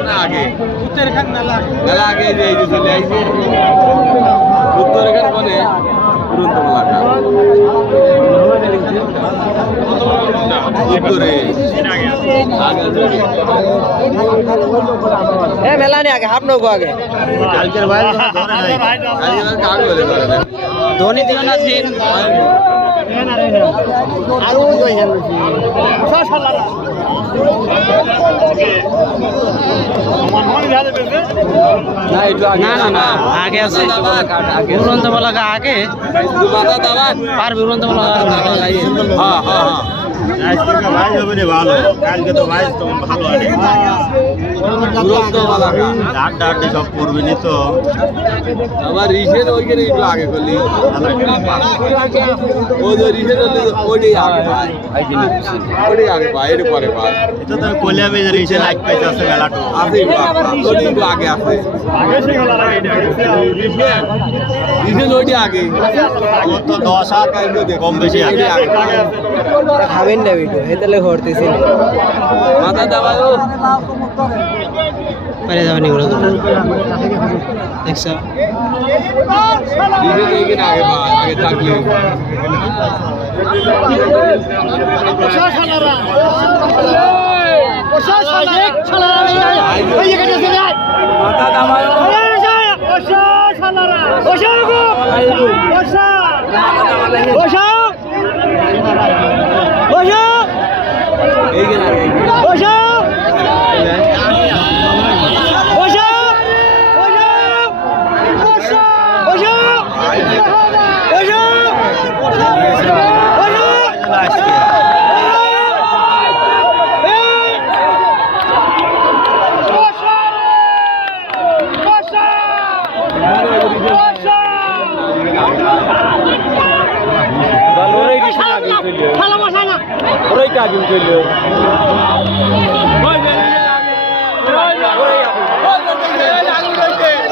না আগে উত্তরখান মেলা আগে যে এই যে চলে আইছে উত্তরখান মানে উড়ন্ত মেলা উত্তরে এ মেলা নি আগে হাফ নৌকো আগে কালকের ভাই আগে বলে করে না ধোনি দিও না সিন আর ওই কই গেল না একটু আগে না না না আগে আছে উড়ন্ত মেলা আগে মাথা দাবান পারবে উড়ন্ত মেলা হ্যাঁ হ্যাঁ হ্যাঁ আজকে ভাই হবে না ভালো কালকে তো ভাই তো ভালো আছে উড়ন্ত মেলা আড্ডা আড্ডি সব করবি নি তো আবার রিসের ওইখানে একটু আগে করলি ও যে রিসের ওইটাই আগে পায় ওইটাই আগে পায় এর পরে পায় এটা তো কলিয়া বেজে রিসে লাইক পাইতে আছে মেলাটো আছে ওইটাই একটু আগে আছে রিসের ওইটাই আগে ও তো 10 হাত কম বেশি আছে খাবেন না ভিডিও হেতালে করতেছি মাথা দাবায় ও পারে যাবেন এগুলো দেখছো রিসের ওইখানে আগে পায় আগে থাকলে মাথা দাবায় ওরাই আগে উঠল